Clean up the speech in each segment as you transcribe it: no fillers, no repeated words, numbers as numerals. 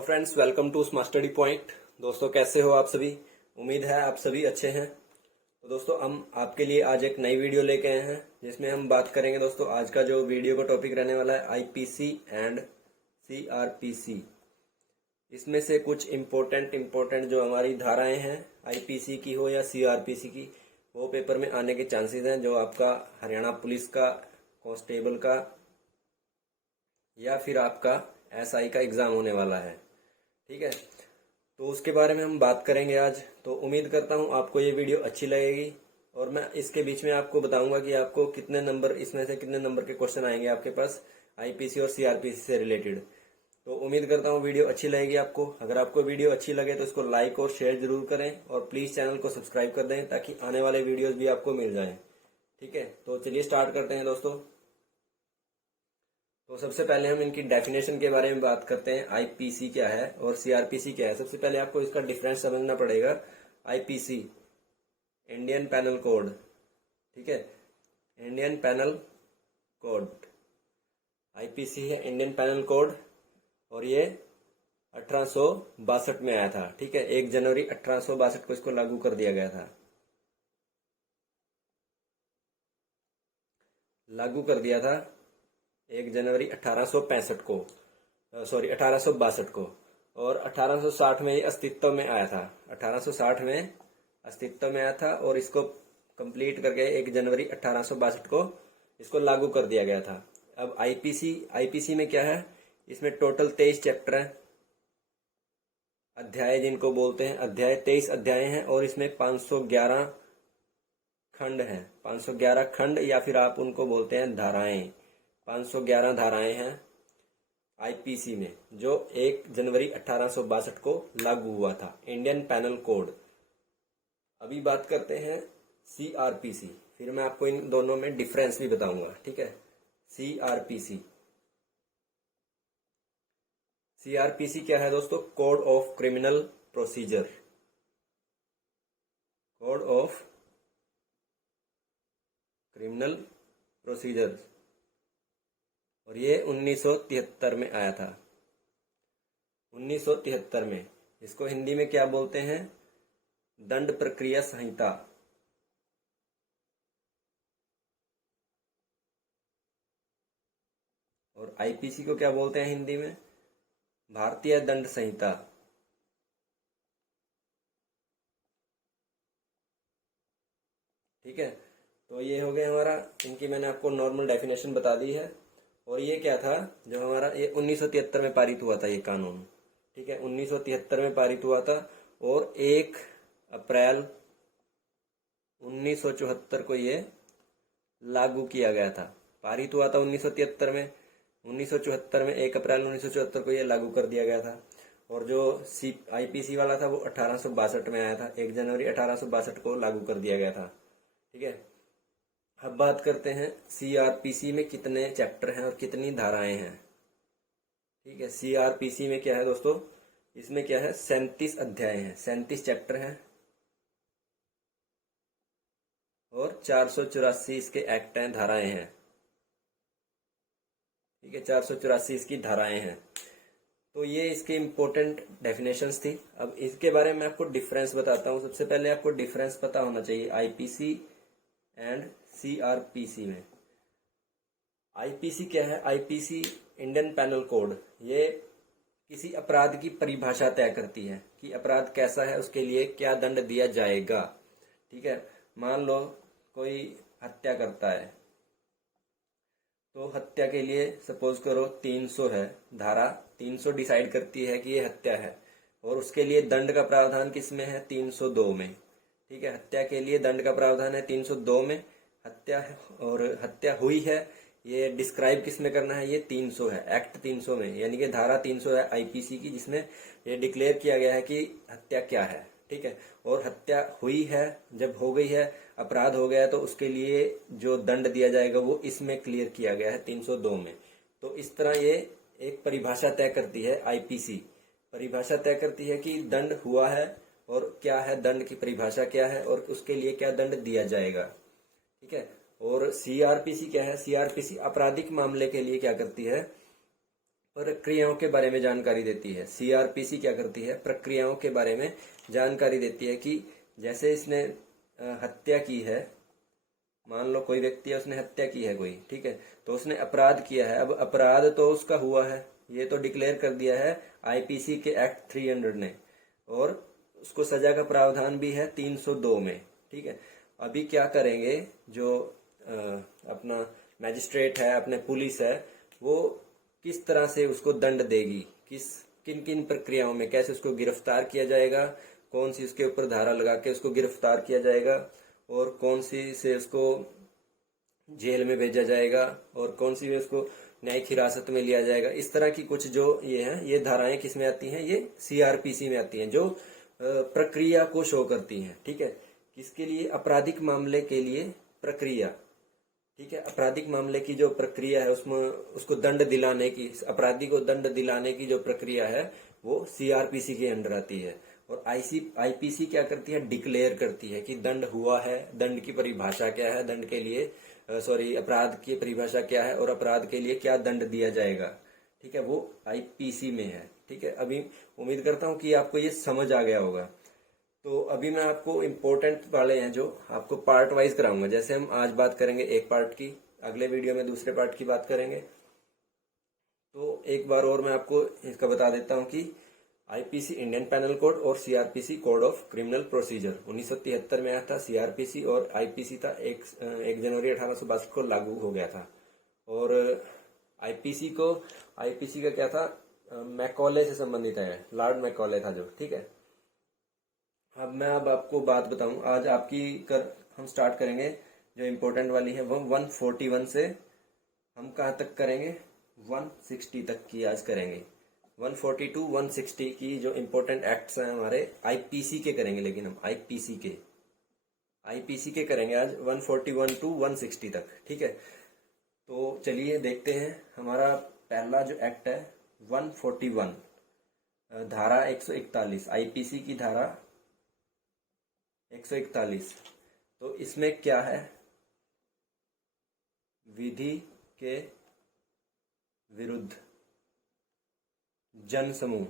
Hello friends, welcome to Smart Study Point. दोस्तों, कैसे हो आप सभी? उम्मीद है आप सभी अच्छे हैं। तो दोस्तों, हम आपके लिए आज एक नई वीडियो लेके आए हैं जिसमें हम बात करेंगे। दोस्तों, आज का जो वीडियो का टॉपिक रहने वाला है आईपीसी एंड सीआरपीसी। इसमें से कुछ इम्पोर्टेंट जो हमारी धाराएं हैं, आईपीसी की हो या सीआरपीसी की, वो पेपर में आने के चांसेस हैं। जो आपका हरियाणा पुलिस का, कांस्टेबल का या फिर आपका एसआई का एग्जाम होने वाला है। ठीक है, तो उसके बारे में हम बात करेंगे आज। तो उम्मीद करता हूँ आपको ये वीडियो अच्छी लगेगी और मैं इसके बीच में आपको बताऊंगा कि आपको कितने नंबर, इसमें से कितने नंबर के क्वेश्चन आएंगे आपके पास आईपीसी और सीआरपीसी से रिलेटेड। तो उम्मीद करता हूँ वीडियो अच्छी लगेगी आपको। अगर आपको वीडियो अच्छी लगे तो इसको लाइक और शेयर जरूर करें और प्लीज चैनल को सब्सक्राइब कर दें ताकि आने वाले वीडियोज भी आपको मिल जाएं। ठीक है, तो चलिए स्टार्ट करते हैं दोस्तों। तो सबसे पहले हम इनकी डेफिनेशन के बारे में बात करते हैं। आईपीसी क्या है और सीआरपीसी क्या है। सबसे पहले आपको इसका डिफरेंस समझना पड़ेगा। IPC, Indian panel code. ठीक है, इंडियन पैनल कोड। आईपीसी है इंडियन पैनल कोड और ये 1862 में आया था। ठीक है, 1 जनवरी 1862 को इसको लागू कर दिया गया था। लागू कर दिया था 1 जनवरी 1865 को, सॉरी 1862 को। और 1860 में ये अस्तित्व में आया था। 1860 में अस्तित्व में आया था और इसको कंप्लीट करके 1 जनवरी 1862 को इसको लागू कर दिया गया था। अब आईपीसी में क्या है, इसमें टोटल 23 चैप्टर है, अध्याय जिनको बोलते हैं अध्याय। 23 अध्याय हैं और इसमें 511 खंड हैं। 511 खंड या फिर आप उनको बोलते हैं धाराएं। 511 धाराएं हैं आईपीसी में, जो 1 जनवरी 1862 को लागू हुआ था, इंडियन पैनल कोड। अभी बात करते हैं सीआरपीसी, फिर मैं आपको इन दोनों में डिफरेंस भी बताऊंगा। ठीक है, सीआरपीसी क्या है दोस्तों? Code of criminal procedure. Code of criminal procedure, और ये 1973 में आया था। 1973 में। इसको हिंदी में क्या बोलते हैं? दंड प्रक्रिया संहिता। और आईपीसी को क्या बोलते हैं हिंदी में? भारतीय दंड संहिता। ठीक है, तो ये हो गया हमारा, इनकी मैंने आपको नॉर्मल डेफिनेशन बता दी है। और ये क्या था, जो हमारा ये 1973 में पारित हुआ था ये कानून। ठीक है, 1973 में पारित हुआ था और 1 अप्रैल 1974 को ये लागू किया गया था। पारित हुआ था 1973 में, 1974 में 1 अप्रैल 1974 को ये लागू कर दिया गया था। और जो आईपीसी वाला था वो 1862 में आया था, 1 जनवरी 1862 को लागू कर दिया गया था। ठीक है, अब बात करते हैं सीआरपीसी में कितने चैप्टर हैं और कितनी धाराएं हैं। ठीक है, सीआरपीसी में क्या है दोस्तों? इसमें क्या है, 37 अध्याय हैं, 37 चैप्टर हैं और 484 इसके एक्ट हैं, धाराएं हैं। ठीक है, 484 इसकी धाराएं हैं। तो ये इसके इम्पोर्टेंट डेफिनेशंस थी। अब इसके बारे में आपको डिफरेंस बताता हूँ। सबसे पहले आपको डिफरेंस पता होना चाहिए आईपीसी एंड सीआरपीसी में। आईपीसी क्या है? आईपीसी इंडियन पैनल कोड, ये किसी अपराध की परिभाषा तय करती है कि अपराध कैसा है, उसके लिए क्या दंड दिया जाएगा। ठीक है, मान लो कोई हत्या करता है, तो हत्या के लिए सपोज करो 300 है, धारा 300 डिसाइड करती है कि ये हत्या है और उसके लिए दंड का प्रावधान किस में है? 302 में। ठीक है, हत्या के लिए दंड का प्रावधान है 302 में। हत्या है और हत्या हुई है, ये डिस्क्राइब किस में करना है? ये 300 है, एक्ट 300 में, यानी कि धारा 300 है आईपीसी की, जिसमें ये डिक्लेयर किया गया है कि हत्या क्या है। ठीक है, और हत्या हुई है, जब हो गई है, अपराध हो गया, तो उसके लिए जो दंड दिया जाएगा वो इसमें क्लियर किया गया है 302 में। तो इस तरह ये एक परिभाषा तय करती है आईपीसी। परिभाषा तय करती है कि दंड हुआ है और क्या है, दंड की परिभाषा क्या है और उसके लिए क्या दंड दिया जाएगा। ठीक है, और सीआरपीसी क्या है? सीआरपीसी आपराधिक मामले के लिए क्या करती है? प्रक्रियाओं के बारे में जानकारी देती है। सीआरपीसी क्या करती है, प्रक्रियाओं के बारे में जानकारी देती है कि जैसे इसने हत्या की है, मान लो कोई व्यक्ति है, उसने हत्या की है कोई, ठीक है, तो उसने अपराध किया है। अब अपराध तो उसका हुआ है, ये तो डिक्लेयर कर दिया है आईपीसी के एक्ट 300 ने, और उसको सजा का प्रावधान भी है 302 में, ठीक है। अभी क्या करेंगे, जो अपना मैजिस्ट्रेट है, अपने पुलिस है, वो किस तरह से उसको दंड देगी, किन किन प्रक्रियाओं में कैसे उसको गिरफ्तार किया जाएगा, कौन सी उसके ऊपर धारा लगा के उसको गिरफ्तार किया जाएगा, और कौन सी से उसको जेल में भेजा जाएगा, और कौन सी में उसको न्यायिक हिरासत में लिया जाएगा। इस तरह की कुछ जो ये है, ये धाराएं किस में आती हैं, ये सीआरपीसी में आती हैं, जो प्रक्रिया को शो करती हैं, ठीक है। किसके लिए, आपराधिक मामले के लिए प्रक्रिया, ठीक है। आपराधिक मामले की जो प्रक्रिया है, उसमें उसको दंड दिलाने की, अपराधी को दंड दिलाने की जो प्रक्रिया है, वो सीआरपीसी के अंडर आती है। और आईपीसी क्या करती है, डिक्लेयर करती है कि दंड हुआ है, दंड की परिभाषा क्या है, दंड के लिए अपराध की परिभाषा क्या है, और अपराध के लिए क्या दंड दिया जाएगा, ठीक है, वो आईपीसी में है, ठीक है। अभी उम्मीद करता हूँ कि आपको ये समझ आ गया होगा। तो अभी मैं आपको इम्पोर्टेंट वाले हैं जो आपको पार्ट वाइज कराऊंगा। जैसे हम आज बात करेंगे एक पार्ट की, अगले वीडियो में दूसरे पार्ट की बात करेंगे। तो एक बार और मैं आपको इसका बता देता हूँ कि आईपीसी इंडियन पेनल कोड और CrPC code of criminal procedure 1973 में आया था। सीआरपीसी और आईपीसी था 1 जनवरी 1862 को लागू हो गया था। और आईपीसी का क्या था, मैकॉले से संबंधित है, लॉर्ड मैकॉले था जो, ठीक है। अब आपको बात बताऊं, आज हम स्टार्ट करेंगे जो इम्पोर्टेंट वाली है, वो 141 से हम कहाँ तक करेंगे, 160 तक की आज करेंगे। 142 160 की जो इम्पोर्टेंट एक्ट्स हैं हमारे आईपीसी के करेंगे, लेकिन हम आईपीसी के करेंगे आज 141 टू 160 तक, ठीक है। तो चलिए देखते हैं। हमारा पहला जो एक्ट है 141, धारा 141, आईपीसी की धारा 141। तो इसमें क्या है, विधि के विरुद्ध जन समूह।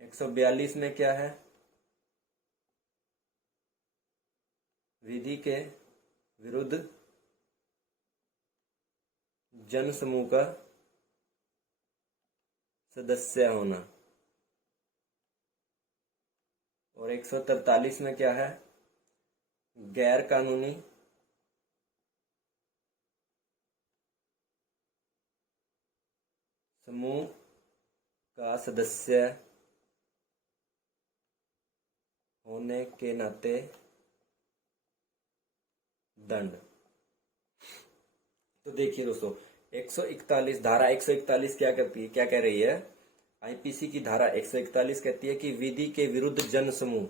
142 में क्या है, विधि के विरुद्ध जन समूह का सदस्य होना। और 143 में क्या है, गैर कानूनी समूह का सदस्य होने के नाते दंड। तो देखिए दोस्तों, 141 धारा 141 क्या करती है, क्या कह रही है, आईपीसी की धारा 141 कहती है कि विधि के विरुद्ध जन समूह,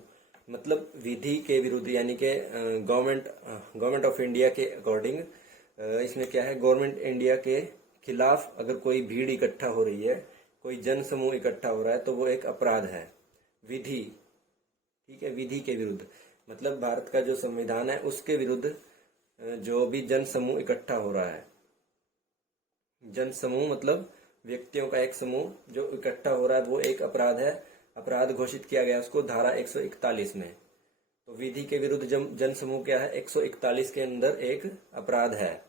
मतलब विधि के विरुद्ध, यानी कि गवर्नमेंट ऑफ इंडिया के अकॉर्डिंग, इसमें क्या है, गवर्नमेंट इंडिया के खिलाफ अगर कोई भीड़ इकट्ठा हो रही है, कोई जन समूह इकट्ठा हो रहा है, तो वो एक अपराध है। विधि, ठीक है, विधि के विरुद्ध मतलब भारत का जो संविधान है उसके विरुद्ध जो भी जन समूह इकट्ठा हो रहा है, जन समूह मतलब व्यक्तियों का एक समूह जो इकट्ठा हो रहा है, वो एक अपराध है, अपराध घोषित किया गया उसको धारा 141 में। तो विधि के विरुद्ध जन समूह क्या है, 141 के अंदर एक अपराध है।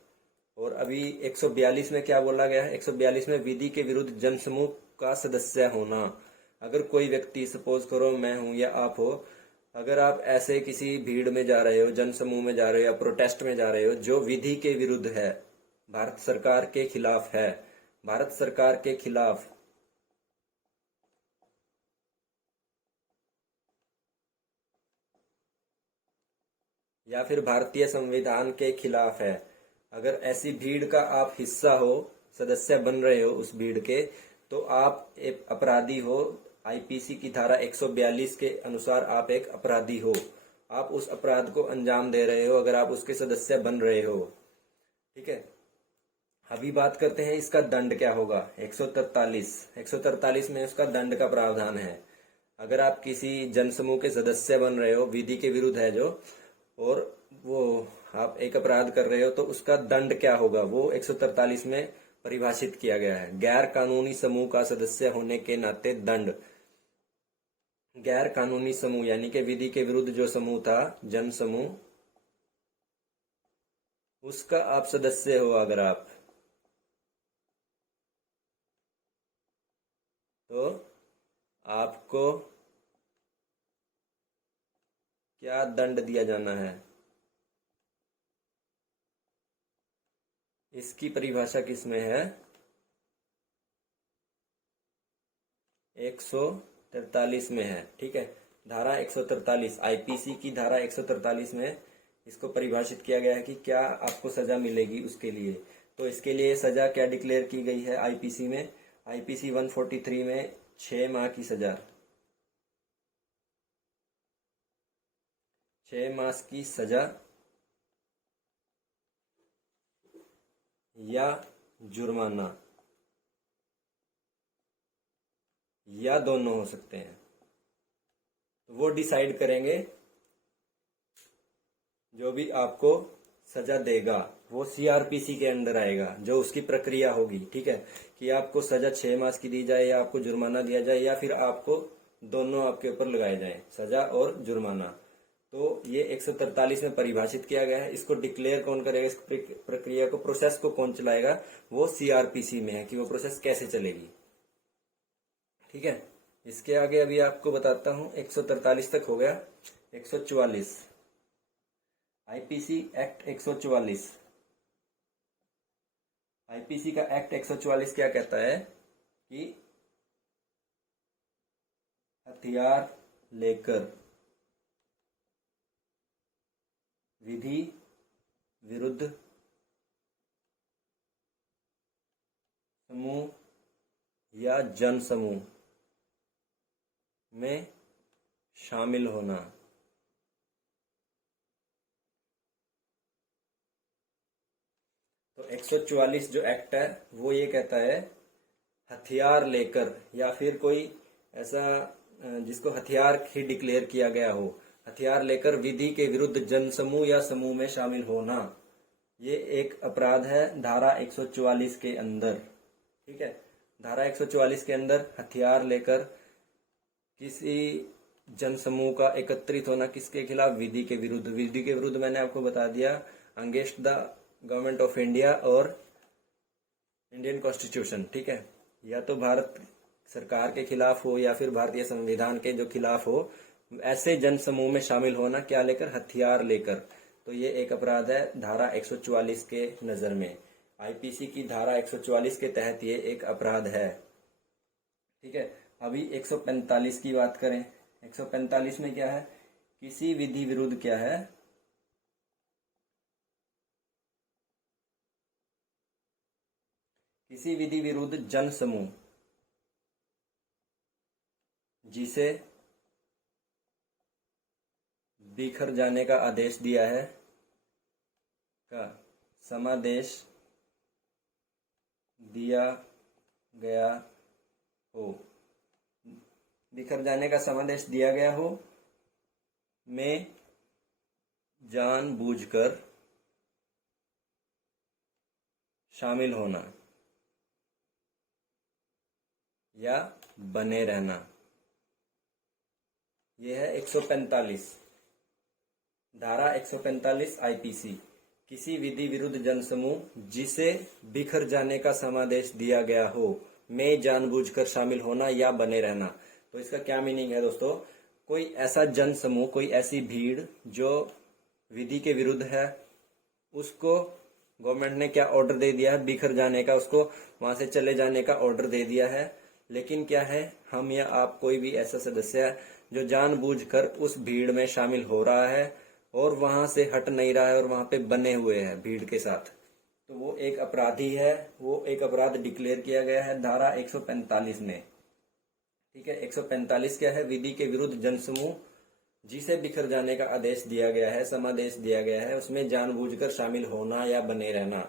और अभी 142 में क्या बोला गया है, 142 में विधि के विरुद्ध जन समूह का सदस्य होना। अगर कोई व्यक्ति, सपोज करो मैं हूं या आप हो, अगर आप ऐसे किसी भीड़ में जा रहे हो, जन समूह में जा रहे हो या प्रोटेस्ट में जा रहे हो जो विधि के विरुद्ध है, भारत सरकार के खिलाफ है, भारत सरकार के खिलाफ, या फिर भारतीय संविधान के खिलाफ है, अगर ऐसी भीड़ का आप हिस्सा हो, सदस्य बन रहे हो उस भीड़ के, तो आप एक अपराधी हो। आईपीसी की धारा 142 के अनुसार आप एक अपराधी हो, आप उस अपराध को अंजाम दे रहे हो अगर आप उसके सदस्य बन रहे हो, ठीक है। अभी बात करते हैं इसका दंड क्या होगा। 143 में उसका दंड का प्रावधान है। अगर आप किसी जनसमूह के सदस्य बन रहे हो, विधि के विरुद्ध है जो, और वो आप एक अपराध कर रहे हो तो उसका दंड क्या होगा, वो 143 में परिभाषित किया गया है। गैर कानूनी समूह का सदस्य होने के नाते दंड। गैर कानूनी समूह यानी कि विधि के विरुद्ध जो समूह था, जन समूह, उसका आप सदस्य हो अगर आप, तो आपको क्या दंड दिया जाना है। इसकी परिभाषा किसमें है, 143 में है। ठीक है, धारा 143 आईपीसी की धारा 143 में इसको परिभाषित किया गया है कि क्या आपको सजा मिलेगी उसके लिए। तो इसके लिए सजा क्या डिक्लेयर की गई है आईपीसी में, आईपीसी 143 में 6 माह की सजा, 6 मास की सजा या जुर्माना या दोनों हो सकते हैं। तो वो डिसाइड करेंगे, जो भी आपको सजा देगा वो सीआरपीसी के अंदर आएगा, जो उसकी प्रक्रिया होगी। ठीक है, कि आपको सजा 6 मास की दी जाए या आपको जुर्माना दिया जाए या फिर आपको दोनों आपके ऊपर लगाए जाए, सजा और जुर्माना। तो ये 143 में परिभाषित किया गया है। इसको डिक्लेयर कौन करेगा, इस प्रक्रिया को, प्रोसेस को कौन चलाएगा, वो सीआरपीसी में है कि वो प्रोसेस कैसे चलेगी। ठीक है, इसके आगे अभी आपको बताता हूं। 143 तक हो गया। 144 आईपीसी एक्ट 144, आईपीसी का एक्ट 144 क्या कहता है कि हथियार लेकर विधि विरुद्ध समूह या जन समूह में शामिल होना। तो 144 जो एक्ट है वो ये कहता है हथियार लेकर, या फिर कोई ऐसा जिसको हथियार ही डिक्लेयर किया गया हो, हथियार लेकर विधि के विरुद्ध जन समूह या समूह में शामिल होना, ये एक अपराध है धारा 144 के अंदर। ठीक है, धारा 144 के अंदर हथियार लेकर किसी जन समूह का एकत्रित होना, किसके खिलाफ, विधि के विरुद्ध। विधि के विरुद्ध मैंने आपको बता दिया, against the government of India और इंडियन कॉन्स्टिट्यूशन। ठीक है, या तो भारत सरकार के खिलाफ हो या फिर भारतीय संविधान के जो खिलाफ हो, ऐसे जन समूह में शामिल होना, क्या लेकर, हथियार लेकर। तो ये एक अपराध है धारा 144 के नजर में, आईपीसी की धारा 144 के तहत ये एक अपराध है। ठीक है, अभी 145 की बात करें। 145 में क्या है, किसी विधि विरुद्ध क्या है, किसी विधि विरुद्ध जन समूह जिसे बिखर जाने का आदेश दिया है का समादेश दिया गया हो, बिखर जाने का समादेश दिया गया हो में जानबूझकर शामिल होना या बने रहना, यह है 145 धारा 145 आईपीसी। किसी विधि विरुद्ध जनसमूह जिसे बिखर जाने का समादेश दिया गया हो में जानबूझकर शामिल होना या बने रहना। तो इसका क्या मीनिंग है दोस्तों, कोई ऐसा जन समूह, कोई ऐसी भीड़ जो विधि के विरुद्ध है, उसको गवर्नमेंट ने क्या ऑर्डर दे दिया है, बिखर जाने का, उसको वहां से चले जाने का ऑर्डर दे दिया है। लेकिन क्या है, हम या आप कोई भी ऐसा सदस्य है जो जानबूझकर उस भीड़ में शामिल हो रहा है और वहां से हट नहीं रहा है और वहां पे बने हुए है भीड़ के साथ, तो वो एक अपराधी है, वो एक अपराध डिक्लेयर किया गया है धारा 145 में। ठीक है, 145 क्या है, विधि के विरुद्ध जनसमूह जिसे बिखर जाने का आदेश दिया गया है, समादेश दिया गया है, उसमें जानबूझकर शामिल होना या बने रहना।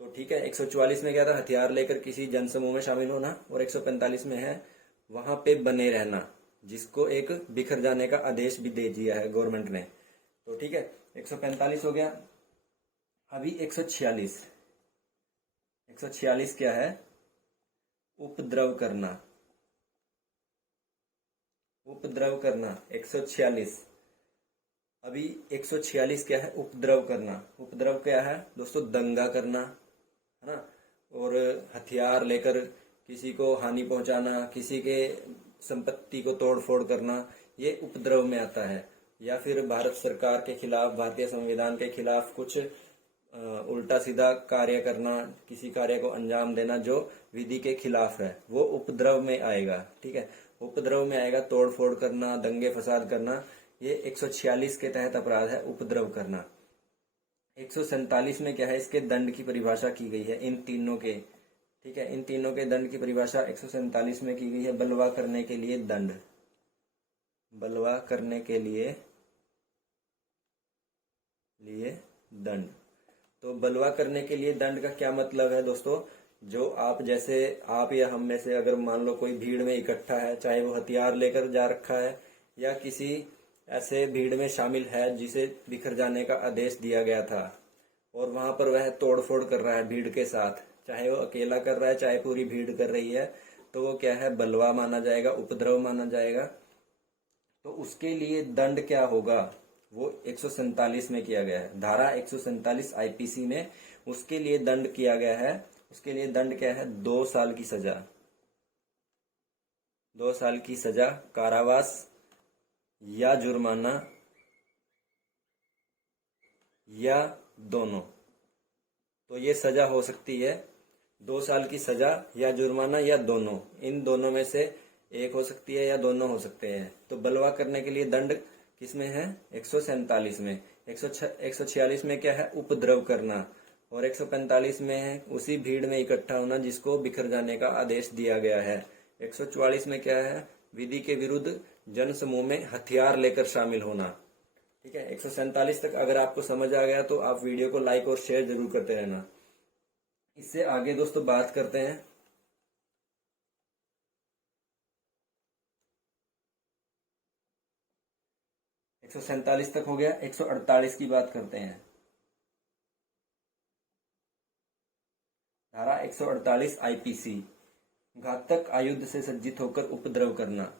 तो ठीक है, 144 में क्या था, हथियार लेकर किसी जनसमूह में शामिल होना, और 145 में है वहां पे बने रहना, जिसको एक बिखर जाने का आदेश भी दे दिया है गवर्नमेंट ने। तो ठीक है, 145 हो गया। अभी 146 क्या है? उपद्रव करना। उपद्रव करना 146। अभी 146 क्या है? उपद्रव करना। उपद्रव क्या है दोस्तों? दंगा करना, है ना, और हथियार लेकर किसी को हानि पहुंचाना, किसी के संपत्ति को तोड़ फोड़ करना, ये उपद्रव में आता है। या फिर भारत सरकार के खिलाफ, भारतीय संविधान के खिलाफ कुछ उल्टा सीधा कार्य करना, किसी कार्य को अंजाम देना जो विधि के खिलाफ है, वो उपद्रव में आएगा। ठीक है, उपद्रव में आएगा। तोड़ फोड़ करना, दंगे फसाद करना, ये 146 के तहत अपराध है, उपद्रव करना। 147 में क्या है? इसके दंड की परिभाषा की गई है इन तीनों के। ठीक है, इन तीनों के दंड की परिभाषा 147 में की गई है। बलवा करने के लिए दंड। बलवा करने के लिए दंड। तो बलवा करने के लिए दंड का क्या मतलब है दोस्तों? जो आप, जैसे आप या हम में से अगर मान लो कोई भीड़ में इकट्ठा है, चाहे वो हथियार लेकर जा रखा है या किसी ऐसे भीड़ में शामिल है जिसे बिखर जाने का आदेश दिया गया था, और वहां पर वह तोड़ फोड़ कर रहा है भीड़ के साथ, चाहे वो अकेला कर रहा है चाहे पूरी भीड़ कर रही है, तो वो क्या है? बलवा माना जाएगा, उपद्रव माना जाएगा। तो उसके लिए दंड क्या होगा? वो 147 में किया गया है, धारा 147 आईपीसी में उसके लिए दंड किया गया है। उसके लिए दंड क्या है? 2 साल की सजा। 2 साल की सजा, कारावास या जुर्माना या दोनों। तो ये सजा हो सकती है 2 साल की सजा या जुर्माना या दोनों। इन दोनों में से एक हो सकती है या दोनों हो सकते हैं। तो बलवा करने के लिए दंड किसमें है? 147 में। 146 में क्या है? उपद्रव करना। और 145 में है उसी भीड़ में इकट्ठा होना जिसको बिखर जाने का आदेश दिया गया है। 144 में क्या है? विधि के विरुद्ध जन समूह में हथियार लेकर शामिल होना। ठीक है, 147 तक अगर आपको समझ आ गया तो आप वीडियो को लाइक और शेयर जरूर करते रहना। इससे आगे दोस्तों बात करते हैं 147 तक हो गया, 148 की बात करते हैं। धारा 148 आईपीसी, घातक आयुध से सज्जित होकर उपद्रव करना।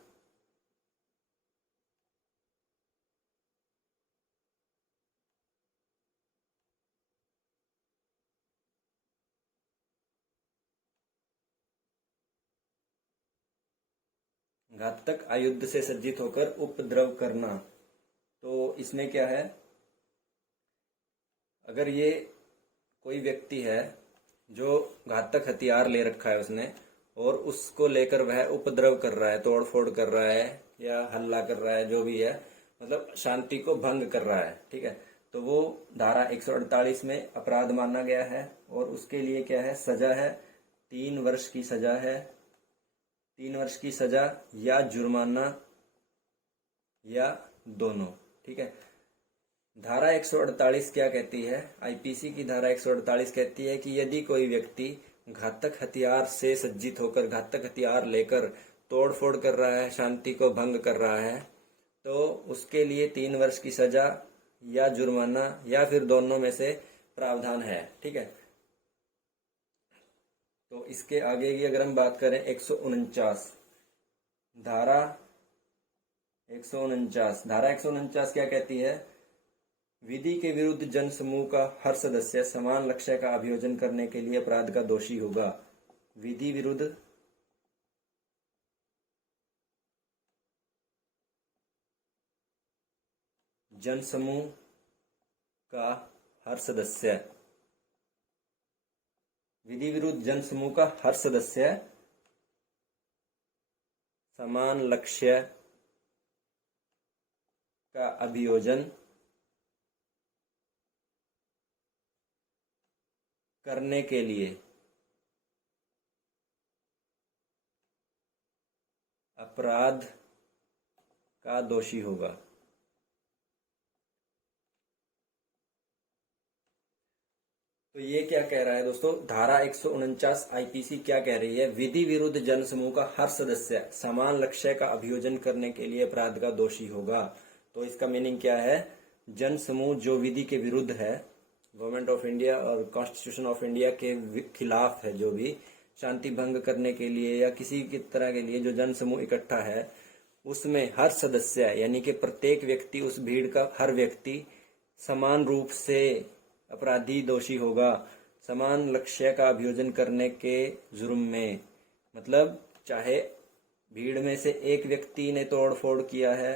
घातक आयुध से सज्जित होकर उपद्रव करना। तो इसमें क्या है? अगर ये कोई व्यक्ति है जो घातक हथियार ले रखा है उसने, और उसको लेकर वह उपद्रव कर रहा है, तोड़ फोड़ कर रहा है या हल्ला कर रहा है, जो भी है, मतलब शांति को भंग कर रहा है। ठीक है, तो वो धारा 148 में अपराध माना गया है। और उसके लिए क्या है? सजा है, 3 वर्ष की सजा है। 3 वर्ष की सजा या जुर्माना या दोनों। ठीक है, धारा 148 क्या कहती है? आईपीसी की धारा 148 कहती है कि यदि कोई व्यक्ति घातक हथियार से सज्जित होकर, घातक हथियार लेकर तोड़ फोड़ कर रहा है, शांति को भंग कर रहा है, तो उसके लिए 3 वर्ष की सजा या जुर्माना या फिर दोनों में से प्रावधान है। ठीक है, तो इसके आगे की अगर हम बात करें 149 धारा 149 क्या कहती है? विधि के विरुद्ध जन समूह का हर सदस्य समान लक्ष्य का अभियोजन करने के लिए अपराध का दोषी होगा। विधि विरुद्ध जन समूह का हर सदस्य, विधि विरुद्ध जन समूह का हर सदस्य समान लक्ष्य का अभियोजन करने के लिए अपराध का दोषी होगा। तो ये क्या कह रहा है दोस्तों? धारा 149 आईपीसी क्या कह रही है? विधि विरुद्ध जन समूह का हर सदस्य समान लक्ष्य का अभियोजन करने के लिए अपराध का दोषी होगा। तो इसका मीनिंग क्या है? जन समूह जो विधि के विरुद्ध है, गवर्नमेंट ऑफ इंडिया और कॉन्स्टिट्यूशन ऑफ इंडिया के खिलाफ है, जो भी शांति भंग करने के लिए या किसी की तरह के लिए जो जन समूह इकट्ठा है, उसमें हर सदस्य यानी कि प्रत्येक व्यक्ति, उस भीड़ का हर व्यक्ति समान रूप से अपराधी दोषी होगा, समान लक्ष्य का अभियोजन करने के जुर्म में। मतलब चाहे भीड़ में से एक व्यक्ति ने तोड़ फोड़ किया है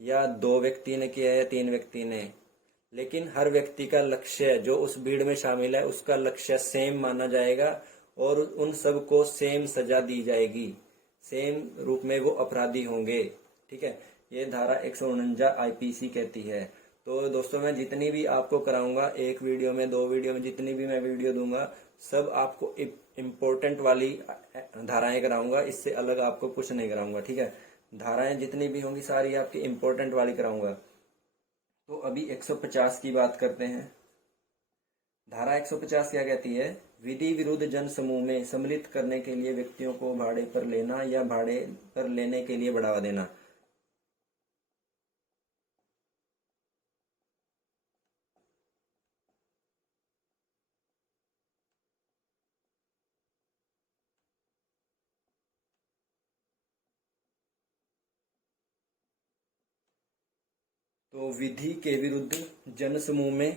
या दो व्यक्ति ने किया है या तीन व्यक्ति ने, लेकिन हर व्यक्ति का लक्ष्य जो उस भीड़ में शामिल है उसका लक्ष्य सेम माना जाएगा और उन सबको सेम सजा दी जाएगी, सेम रूप में वो अपराधी होंगे। ठीक है, ये धारा 149 आईपीसी कहती है। तो दोस्तों मैं जितनी भी आपको कराऊंगा, एक वीडियो में, दो वीडियो में, जितनी भी मैं वीडियो दूंगा, सब आपको इम्पोर्टेंट वाली धाराएं कराऊंगा, इससे अलग आपको कुछ नहीं कराऊंगा। ठीक है, धाराएं जितनी भी होंगी सारी आपकी इम्पोर्टेंट वाली कराऊंगा। तो अभी 150 की बात करते हैं। धारा 150 क्या कहती है? विधि विरुद्ध जन समूह में सम्मिलित करने के लिए व्यक्तियों को भाड़े पर लेना या भाड़े पर लेने के लिए बढ़ावा देना। तो विधि के विरुद्ध जन समूह में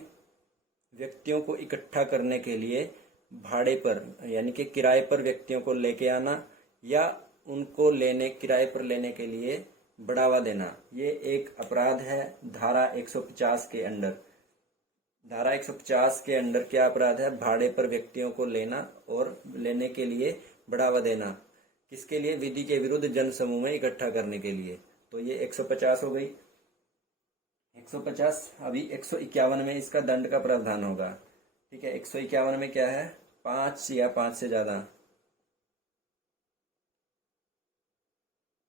व्यक्तियों को इकट्ठा करने के लिए भाड़े पर यानी कि किराए पर व्यक्तियों को लेके आना या उनको किराए पर लेने के लिए बढ़ावा देना, ये एक अपराध है धारा 150 के अंडर। धारा 150 के अंडर क्या अपराध है? भाड़े पर व्यक्तियों को लेना और लेने के लिए बढ़ावा देना। किसके लिए? विधि के विरुद्ध जन समूह में इकट्ठा करने के लिए। तो ये 150 हो गई। 150 अभी 151 में इसका दंड का प्रावधान होगा। ठीक है, 151 में क्या है? 5 या 5 से ज्यादा,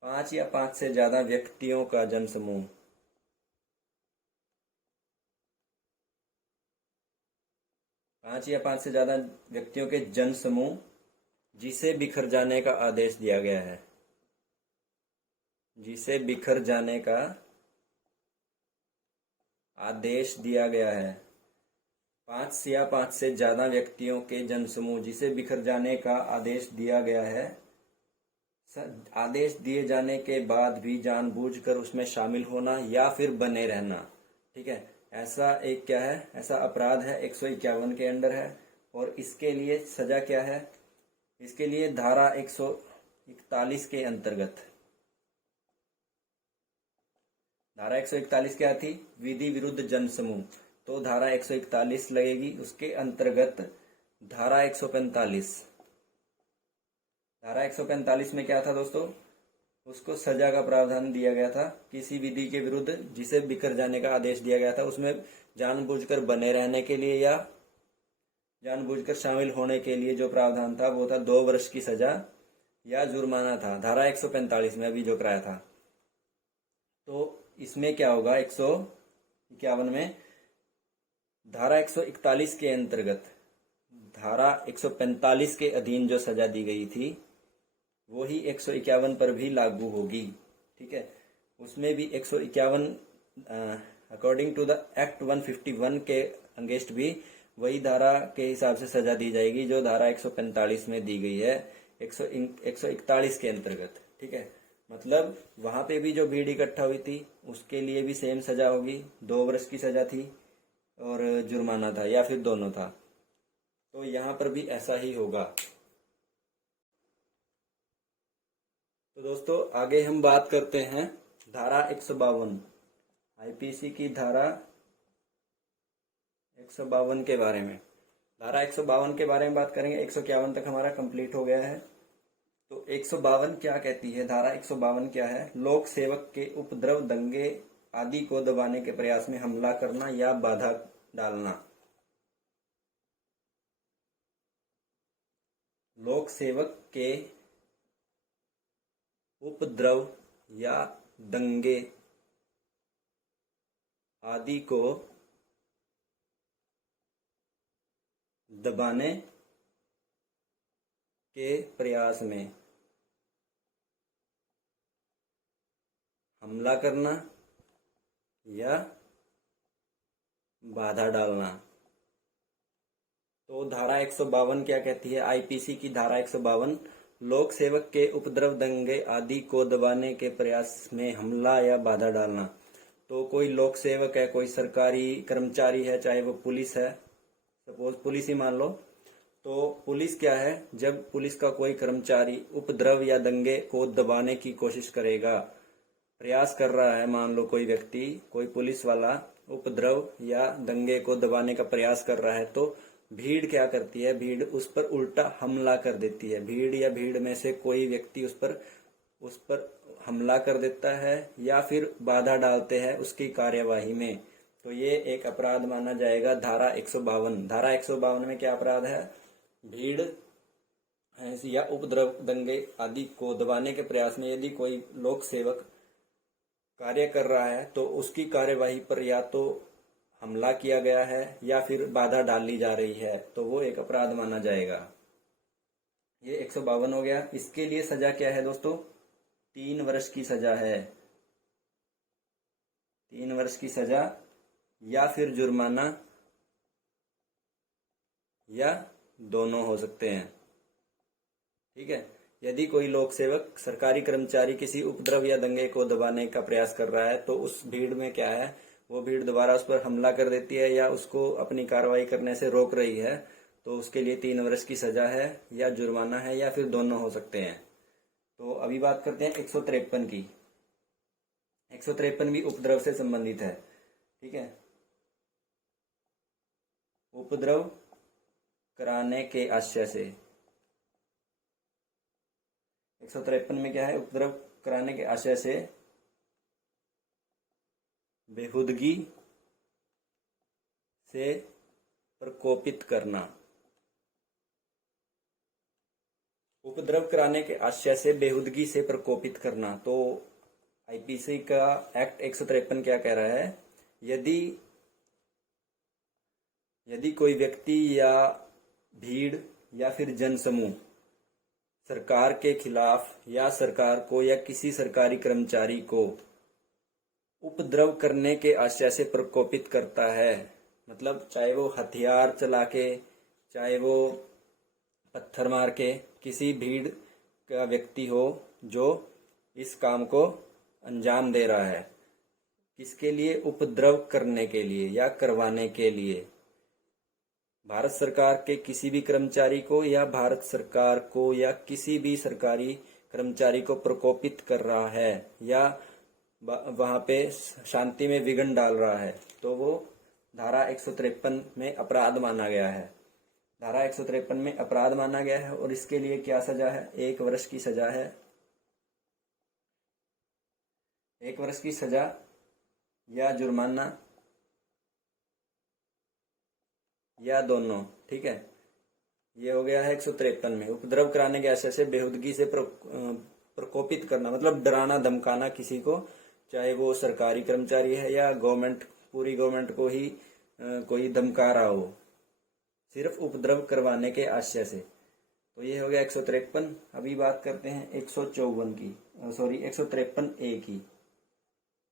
5 या 5 से ज्यादा व्यक्तियों का जन समूह, 5 या 5 से ज्यादा व्यक्तियों के जन समूह जिसे बिखर जाने का आदेश दिया गया है, जिसे बिखर जाने का आदेश दिया गया है। 5 या 5 से ज्यादा व्यक्तियों के जन समूह जिसे बिखर जाने का आदेश दिया गया है, आदेश दिए जाने के बाद भी जानबूझकर उसमें शामिल होना या फिर बने रहना। ठीक है, ऐसा एक क्या है? ऐसा अपराध है 151 के अंडर है। और इसके लिए सजा क्या है? इसके लिए धारा 141 के अंतर्गत, धारा 141 क्या थी? विधि विरुद्ध जन समूह। तो धारा 141 लगेगी, उसके अंतर्गत धारा 145। धारा 145 में क्या था दोस्तों? उसको सजा का प्रावधान दिया गया था। किसी विधि के विरुद्ध जिसे बिखर जाने का आदेश दिया गया था, उसमें जानबूझकर बने रहने के लिए या जानबूझकर शामिल होने के लिए जो प्रावधान था वो था 2 वर्ष की सजा या जुर्माना था। धारा 145 में अभी जो कराया था। तो इसमें क्या होगा? 151 में धारा 141 के अंतर्गत धारा 145 के अधीन जो सजा दी गई थी वही 151 पर भी लागू होगी। ठीक है, उसमें भी 151 अकॉर्डिंग टू द एक्ट 151 के अगेंस्ट भी वही धारा के हिसाब से सजा दी जाएगी जो धारा 145 में दी गई है 141 के अंतर्गत। ठीक है, मतलब वहां पे भी जो भीड़ इकट्ठा हुई थी उसके लिए भी सेम सजा होगी। 2 वर्ष की सजा थी और जुर्माना था या फिर दोनों था। तो यहाँ पर भी ऐसा ही होगा। तो दोस्तों आगे हम बात करते हैं धारा 152 आईपीसी की धारा 152 के बारे में। धारा 152 के बारे में बात करेंगे। 151 तक हमारा कंप्लीट हो गया है। तो 152 क्या कहती है? धारा 152 क्या है? लोक सेवक के उपद्रव, दंगे आदि को दबाने के प्रयास में हमला करना या बाधा डालना। लोक सेवक के उपद्रव या दंगे आदि को दबाने के प्रयास में हमला करना या बाधा डालना। तो धारा 152 क्या कहती है? आईपीसी की धारा 152, लोक सेवक के उपद्रव, दंगे आदि को दबाने के प्रयास में हमला या बाधा डालना। तो कोई लोक सेवक है, कोई सरकारी कर्मचारी है, चाहे वो पुलिस है, सपोज पुलिस ही मान लो, तो पुलिस क्या है, जब पुलिस का कोई कर्मचारी उपद्रव या दंगे को दबाने की कोशिश करेगा, प्रयास कर रहा है, मान लो कोई व्यक्ति, कोई पुलिस वाला उपद्रव या दंगे को दबाने का प्रयास कर रहा है, तो भीड़ क्या करती है? भीड़ उस पर उल्टा हमला कर देती है। भीड़ या भीड़ में से कोई व्यक्ति उस पर हमला कर देता है या फिर बाधा डालते हैं उसकी कार्यवाही में, तो ये एक अपराध माना जाएगा। धारा 152, धारा 152 में क्या अपराध है? भीड़ या उपद्रव, दंगे आदि को दबाने के प्रयास में यदि कोई लोक सेवक कार्य कर रहा है तो उसकी कार्यवाही पर या तो हमला किया गया है या फिर बाधा डाली जा रही है, तो वो एक अपराध माना जाएगा। ये 152 हो गया। इसके लिए सजा क्या है दोस्तों? 3 वर्ष की सजा है। 3 वर्ष की सजा या फिर जुर्माना या दोनों हो सकते हैं। ठीक है। यदि कोई लोक सेवक, सरकारी कर्मचारी किसी उपद्रव या दंगे को दबाने का प्रयास कर रहा है तो उस भीड़ में क्या है, वो भीड़ दोबारा उस पर हमला कर देती है या उसको अपनी कार्रवाई करने से रोक रही है, तो उसके लिए 3 वर्ष की सजा है या जुर्माना है या फिर दोनों हो सकते हैं। तो अभी बात करते हैं 153 की। 153 भी उपद्रव से संबंधित है। ठीक है। उपद्रव कराने के आशय से, 153 में क्या है? उपद्रव कराने के आशय से बेहुदगी से प्रकोपित करना। उपद्रव कराने के आशय से बेहुदगी से प्रकोपित करना। तो आईपीसी का एक्ट 153 क्या कह रहा है? यदि कोई व्यक्ति या भीड़ या फिर जनसमूह सरकार के खिलाफ या सरकार को या किसी सरकारी कर्मचारी को उपद्रव करने के आशय से प्रकोपित करता है, मतलब चाहे वो हथियार चला के, चाहे वो पत्थर मार के, किसी भीड़ का व्यक्ति हो जो इस काम को अंजाम दे रहा है, किसके लिए? उपद्रव करने के लिए या करवाने के लिए। भारत सरकार के किसी भी कर्मचारी को या भारत सरकार को या किसी भी सरकारी कर्मचारी को प्रकोपित कर रहा है या वहां पे शांति में विघ्न डाल रहा है, तो वो धारा 153 में अपराध माना गया है। धारा 153 में अपराध माना गया है और इसके लिए क्या सजा है? 1 वर्ष की सजा है। 1 वर्ष की सजा या जुर्माना या दोनों। ठीक है। ये हो गया है 153 में। उपद्रव कराने के आशय से बेहुदगी से प्रकोपित करना, मतलब डराना धमकाना किसी को, चाहे वो सरकारी कर्मचारी है या गवर्नमेंट, पूरी गवर्नमेंट को ही कोई धमका रहा हो, सिर्फ उपद्रव करवाने के आशय से। तो ये हो गया 153। अभी बात करते हैं 154 की, सॉरी 153 ए की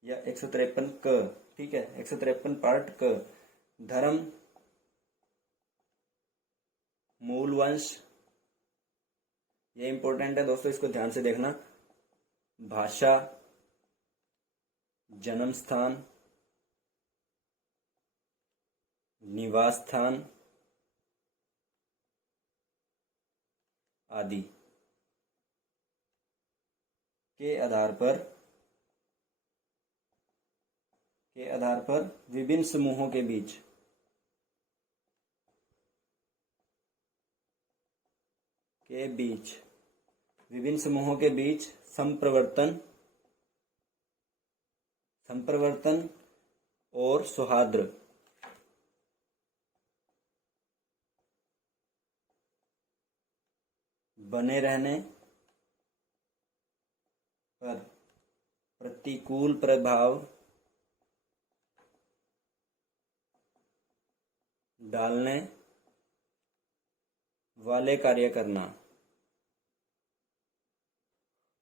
या 153 क। ठीक है। 153 पार्ट क, धर्म, मूल वंश, ये इंपॉर्टेंट है दोस्तों, इसको ध्यान से देखना। भाषा, जन्म स्थान, निवास स्थान आदि के आधार पर विभिन्न समूहों के बीच विभिन्न समूहों के बीच संप्रवर्तन और सौहार्द बने रहने पर प्रतिकूल प्रभाव डालने वाले कार्य करना।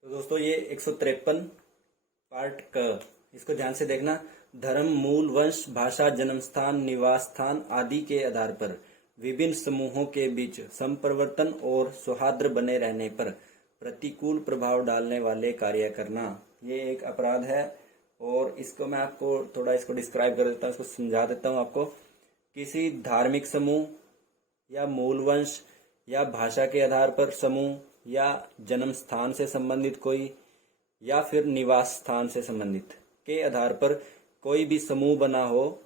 तो दोस्तों ये 153 पार्ट क, इसको ध्यान से देखना। धर्म, मूल, वंश, भाषा, जन्म स्थान, निवास स्थान आदि के आधार पर विभिन्न समूहों के बीच संप्रवर्तन और सौहार्द बने रहने पर प्रतिकूल प्रभाव डालने वाले कार्य करना, ये एक अपराध है। और इसको मैं आपको थोड़ा इसको डिस्क्राइब कर देता हूँ, इसको समझा देता हूँ आपको। किसी धार्मिक समूह या मूल वंश या भाषा के आधार पर समूह या जन्म स्थान से संबंधित कोई या फिर निवास स्थान से संबंधित के आधार पर कोई भी समूह बना हो,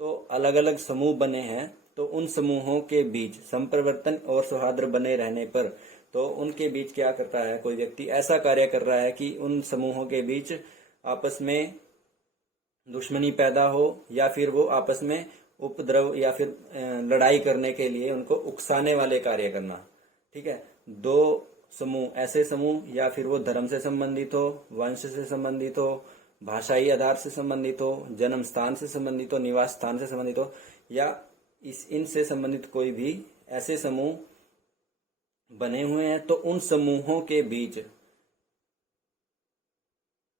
तो अलग अलग समूह बने हैं, तो उन समूहों के बीच संप्रवर्तन और सौहार्द बने रहने पर, तो उनके बीच क्या करता है, कोई व्यक्ति ऐसा कार्य कर रहा है कि उन समूहों के बीच आपस में दुश्मनी पैदा हो या फिर वो आपस में उपद्रव या फिर लड़ाई करने के लिए उनको उकसाने वाले कार्य करना। ठीक है, दो समूह, ऐसे समूह या फिर वो धर्म से संबंधित हो, वंश से संबंधित हो, भाषाई आधार से संबंधित हो, जन्म स्थान से संबंधित हो, निवास स्थान से संबंधित हो, या इनसे संबंधित कोई भी ऐसे समूह बने हुए हैं, तो उन समूहों के बीच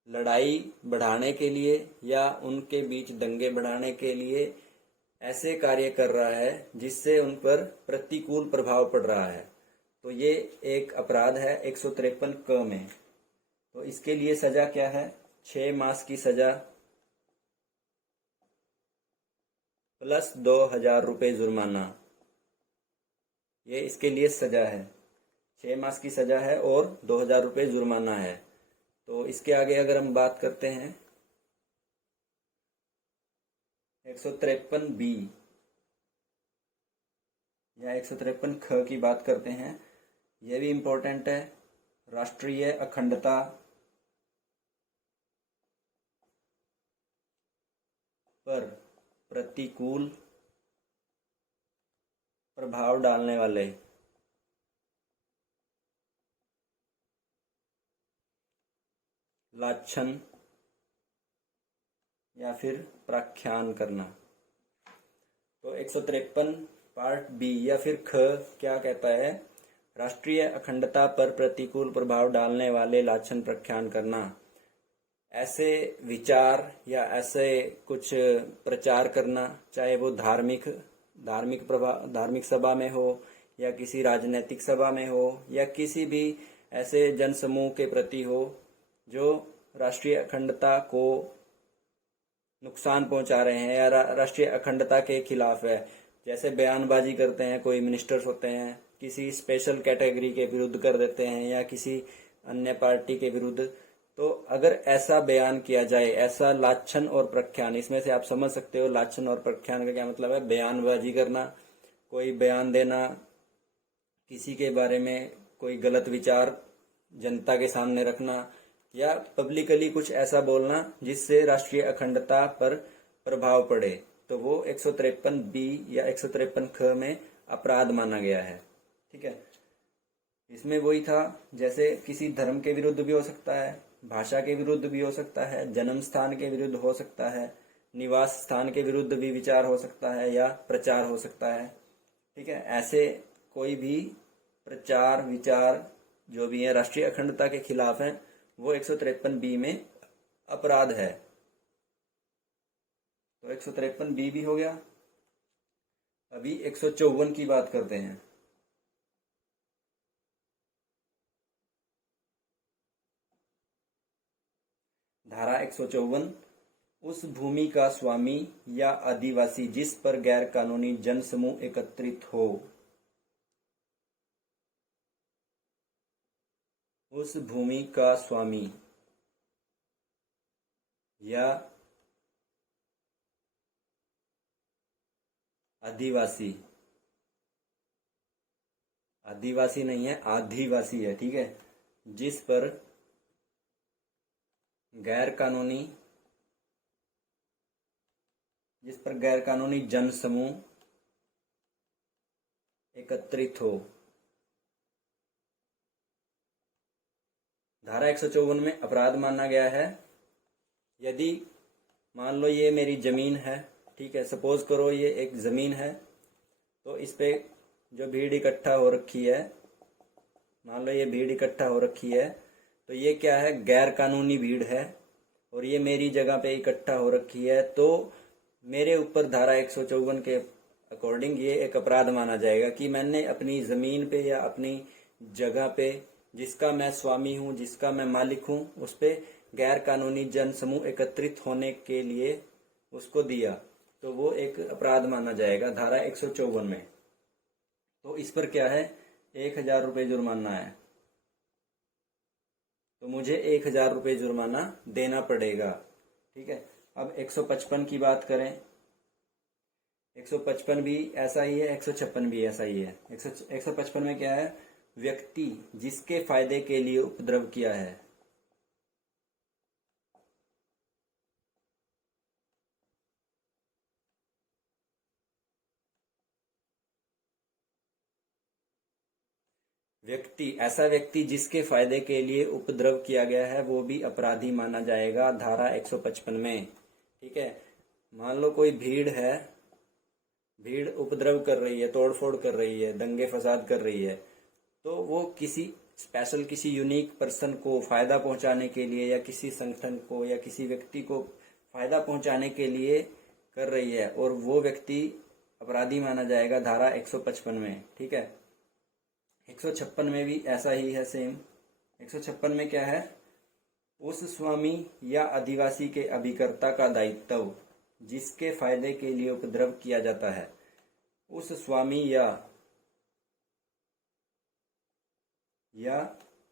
लड़ाई बढ़ाने के लिए या उनके बीच दंगे बढ़ाने के लिए ऐसे कार्य कर रहा है जिससे उन पर प्रतिकूल प्रभाव पड़ रहा है, तो ये एक अपराध है 153 क में। तो इसके लिए सजा क्या है, 6 मास की सजा प्लस 2000 रुपये जुर्माना, ये इसके लिए सजा है। 6 मास की सजा है और 2000 रुपये जुर्माना है। तो इसके आगे अगर हम बात करते हैं 153 बी या 153 ख की बात करते हैं, यह भी इम्पोर्टेंट है। राष्ट्रीय अखंडता पर प्रतिकूल प्रभाव डालने वाले लाछन या फिर प्रख्यान करना। तो 153 पार्ट बी या फिर ख क्या कहता है, राष्ट्रीय अखंडता पर प्रतिकूल प्रभाव डालने वाले लाछन प्रख्यान करना। ऐसे विचार या ऐसे कुछ प्रचार करना, चाहे वो धार्मिक सभा में हो या किसी राजनीतिक सभा में हो या किसी भी ऐसे जन समूह के प्रति हो जो राष्ट्रीय अखंडता को नुकसान पहुंचा रहे हैं या राष्ट्रीय अखंडता के खिलाफ है। जैसे बयानबाजी करते हैं, कोई मिनिस्टर्स होते हैं, किसी स्पेशल कैटेगरी के विरुद्ध कर देते हैं या किसी अन्य पार्टी के विरुद्ध, तो अगर ऐसा बयान किया जाए, ऐसा लाछन और प्रख्यान, इसमें से आप समझ सकते हो लाछन और प्रख्यान का क्या मतलब है। बयानबाजी करना, कोई बयान देना, किसी के बारे में कोई गलत विचार जनता के सामने रखना या पब्लिकली कुछ ऐसा बोलना जिससे राष्ट्रीय अखंडता पर प्रभाव पड़े, तो वो 153 बी या 153 ख में अपराध माना गया है। ठीक है, इसमें वही था, जैसे किसी धर्म के विरुद्ध भी हो सकता है, भाषा के विरुद्ध भी हो सकता है, जन्म स्थान के विरुद्ध हो सकता है, निवास स्थान के विरुद्ध भी विचार हो सकता है या प्रचार हो सकता है। ठीक है, ऐसे कोई भी प्रचार विचार जो भी है राष्ट्रीय अखंडता के खिलाफ है, वो 153 बी में अपराध है। तो 153 बी भी हो गया। अभी 154 की बात करते हैं। धारा 154, उस भूमि का स्वामी या आदिवासी जिस पर गैर कानूनी जन समूह एकत्रित हो, उस भूमि का स्वामी या आदिवासी, आदिवासी नहीं है, आदिवासी है, ठीक है, जिस पर गैर कानूनी जन समूह एकत्रित हो। धारा 154 में अपराध माना गया है यदि मान लो ये मेरी जमीन है, ठीक है, सपोज करो ये एक जमीन है, तो इस पे जो भीड़ इकट्ठा हो रखी है, मान लो ये भीड़ इकट्ठा हो रखी है, तो ये क्या है, गैर कानूनी भीड़ है और ये मेरी जगह पे इकट्ठा हो रखी है, तो मेरे ऊपर धारा 154 के अकॉर्डिंग ये एक अपराध माना जाएगा कि मैंने अपनी जमीन पे या अपनी जगह पे जिसका मैं स्वामी हूँ, जिसका मैं मालिक हूँ, उस पे गैर कानूनी जन समूह एकत्रित होने के लिए उसको दिया, तो वो एक अपराध माना जाएगा धारा 154 में। तो इस पर क्या है, 1000 रुपये जुर्माना है, तो मुझे 1000 रुपये जुर्माना देना पड़ेगा। ठीक है। अब 155 की बात करें, 155 भी ऐसा ही है, 156 भी ऐसा ही है। 155 में क्या है, व्यक्ति जिसके फायदे के लिए उपद्रव किया है, ऐसा व्यक्ति जिसके फायदे के लिए उपद्रव किया गया है वो भी अपराधी माना जाएगा धारा 155 में। ठीक है। मान लो कोई भीड़ है, भीड़ उपद्रव कर रही है, तोड़फोड़ कर रही है, दंगे फसाद कर रही है, तो वो किसी स्पेशल, किसी यूनिक पर्सन को फायदा पहुंचाने के लिए या किसी संगठन को या किसी व्यक्ति को फायदा पहुंचाने के लिए कर रही है, और वो व्यक्ति अपराधी माना जाएगा धारा 155 में। ठीक है। 156 में भी ऐसा ही है, सेम। 156 में क्या है, उस स्वामी या अधिवासी के अभिकर्ता का दायित्व जिसके फायदे के लिए उपद्रव किया जाता है, उस स्वामी या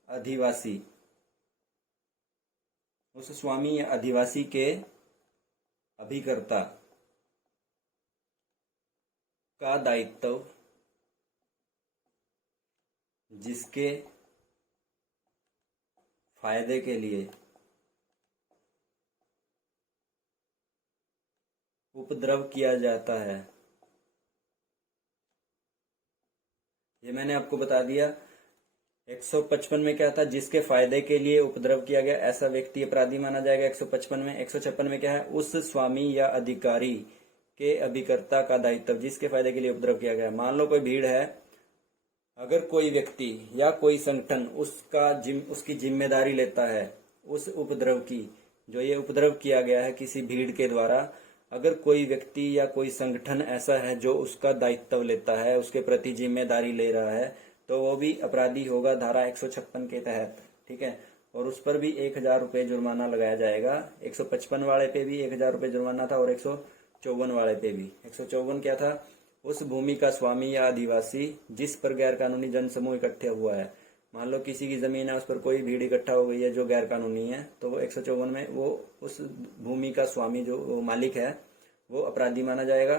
अधिवासी, उस स्वामी या अधिवासी के अभिकर्ता का दायित्व जिसके फायदे के लिए उपद्रव किया जाता है, ये मैंने आपको बता दिया। 155 में क्या था, जिसके फायदे के लिए उपद्रव किया गया ऐसा व्यक्ति अपराधी माना जाएगा 155 में। 156 में क्या है, उस स्वामी या अधिकारी के अभिकर्ता का दायित्व जिसके फायदे के लिए उपद्रव किया गया। मान लो कोई भीड़ है, अगर कोई व्यक्ति या कोई संगठन उसकी जिम्मेदारी लेता है उस उपद्रव की, जो ये उपद्रव किया गया है किसी भीड़ के द्वारा, अगर कोई व्यक्ति या कोई संगठन ऐसा है जो उसका दायित्व लेता है, उसके प्रति जिम्मेदारी ले रहा है, तो वो भी अपराधी होगा धारा 156 के तहत। ठीक है। और उस पर भी 1000 रुपये जुर्माना लगाया जाएगा। 155 वाले पे भी 1000 रुपये जुर्माना था और 154 वाले पे भी। 154 क्या था, उस भूमि का स्वामी या आदिवासी जिस पर गैर कानूनी जन समूह इकट्ठे हुआ है। मान लो किसी की जमीन है, उस पर कोई भीड़ इकट्ठा हो गई है जो गैर कानूनी है, तो वो 154 में वो उस भूमि का स्वामी जो मालिक है वो अपराधी माना जाएगा।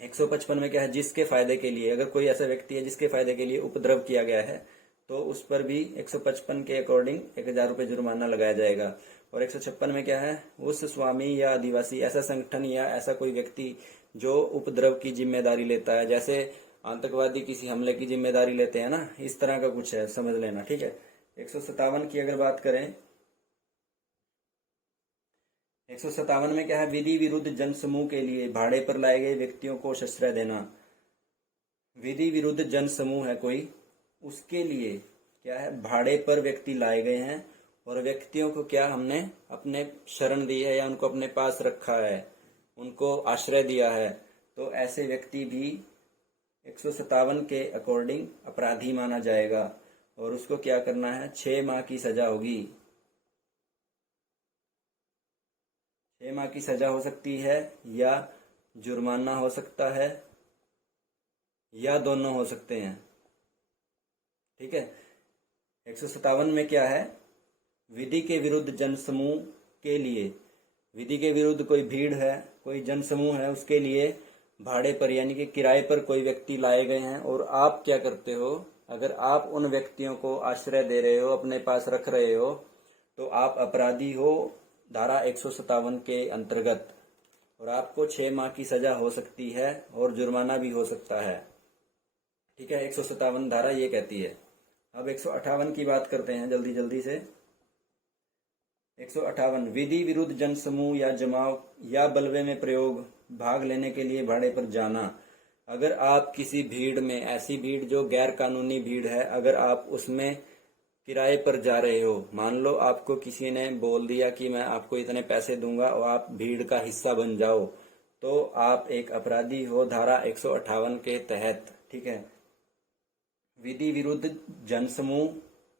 155 में क्या है, जिसके फायदे के लिए, अगर कोई ऐसा व्यक्ति है जिसके फायदे के लिए उपद्रव किया गया है तो उस पर भी 155 के अकॉर्डिंग 1000 रुपये जुर्माना लगाया जाएगा। और 156 में क्या है, उस स्वामी या आदिवासी, ऐसा संगठन या ऐसा कोई व्यक्ति जो उपद्रव की जिम्मेदारी लेता है, जैसे आतंकवादी किसी हमले की जिम्मेदारी लेते हैं ना, इस तरह का कुछ है, समझ लेना। ठीक है। 157 की अगर बात करें, 157 में क्या है, विधि विरुद्ध जन समूह के लिए भाड़े पर लाए गए व्यक्तियों को आश्रय देना। विधि विरुद्ध जन समूह है कोई, उसके लिए क्या है, भाड़े पर व्यक्ति लाए गए हैं और व्यक्तियों को क्या हमने अपने शरण दी है या उनको अपने पास रखा है, उनको आश्रय दिया है, तो ऐसे व्यक्ति भी 157 के अकॉर्डिंग अपराधी माना जाएगा और उसको क्या करना है, 6 माह की सजा होगी। 6 माह की सजा हो सकती है या जुर्माना हो सकता है या दोनों हो सकते हैं। ठीक है। 157 में क्या है, विधि के विरुद्ध जन समूह के लिए, विधि के विरुद्ध कोई भीड़ है, कोई जन समूह है, उसके लिए भाड़े पर यानी कि किराए पर कोई व्यक्ति लाए गए हैं और आप क्या करते हो, अगर आप उन व्यक्तियों को आश्रय दे रहे हो, अपने पास रख रहे हो, तो आप अपराधी हो धारा 157 के अंतर्गत और आपको 6 माह की सजा हो सकती है और जुर्माना भी हो सकता है। ठीक है। 157 धारा ये कहती है। अब 158 की बात करते हैं जल्दी जल्दी से। 158 विधि विरुद्ध जन समूह या जमाव या बलवे में प्रयोग भाग लेने के लिए भाड़े पर जाना। अगर आप किसी भीड़ में, ऐसी भीड़ जो गैर कानूनी भीड़ है, अगर आप उसमें किराए पर जा रहे हो, मान लो आपको किसी ने बोल दिया कि मैं आपको इतने पैसे दूंगा और आप भीड़ का हिस्सा बन जाओ, तो आप एक अपराधी हो धारा 158 के तहत। ठीक है। विधि विरुद्ध जनसमूह,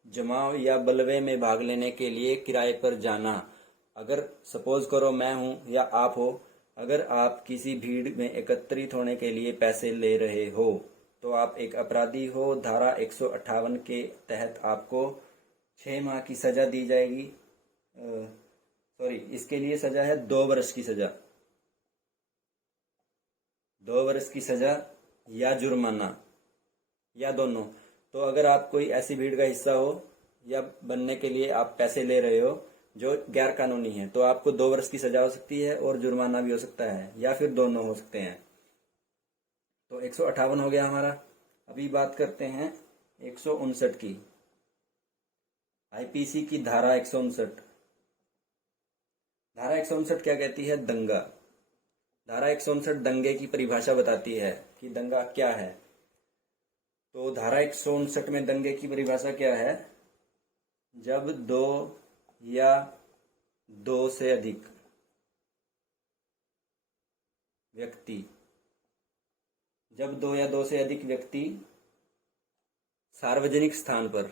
जमाव या बलवे में भाग लेने के लिए किराए पर जाना। अगर सपोज करो मैं हूं या आप हो, अगर आप किसी भीड़ में एकत्रित होने के लिए पैसे ले रहे हो तो आप एक अपराधी हो। धारा 158 के तहत आपको 6 माह की सजा दी जाएगी। सॉरी, इसके लिए सजा है 2 वर्ष की सजा, 2 वर्ष की सजा या जुर्माना या दोनों। तो अगर आप कोई ऐसी भीड़ का हिस्सा हो या बनने के लिए आप पैसे ले रहे हो जो गैर कानूनी है, तो आपको 2 वर्ष की सजा हो सकती है और जुर्माना भी हो सकता है, या फिर दोनों हो सकते हैं। तो 158 हो गया हमारा। अभी बात करते हैं 159 की। आईपीसी की धारा 159। धारा 159 क्या कहती है? दंगा। धारा 159 दंगे की परिभाषा बताती है कि दंगा क्या है। तो धारा 159 में दंगे की परिभाषा क्या है? जब 2 या 2 से अधिक व्यक्ति, जब 2 या 2 से अधिक व्यक्ति सार्वजनिक स्थान पर,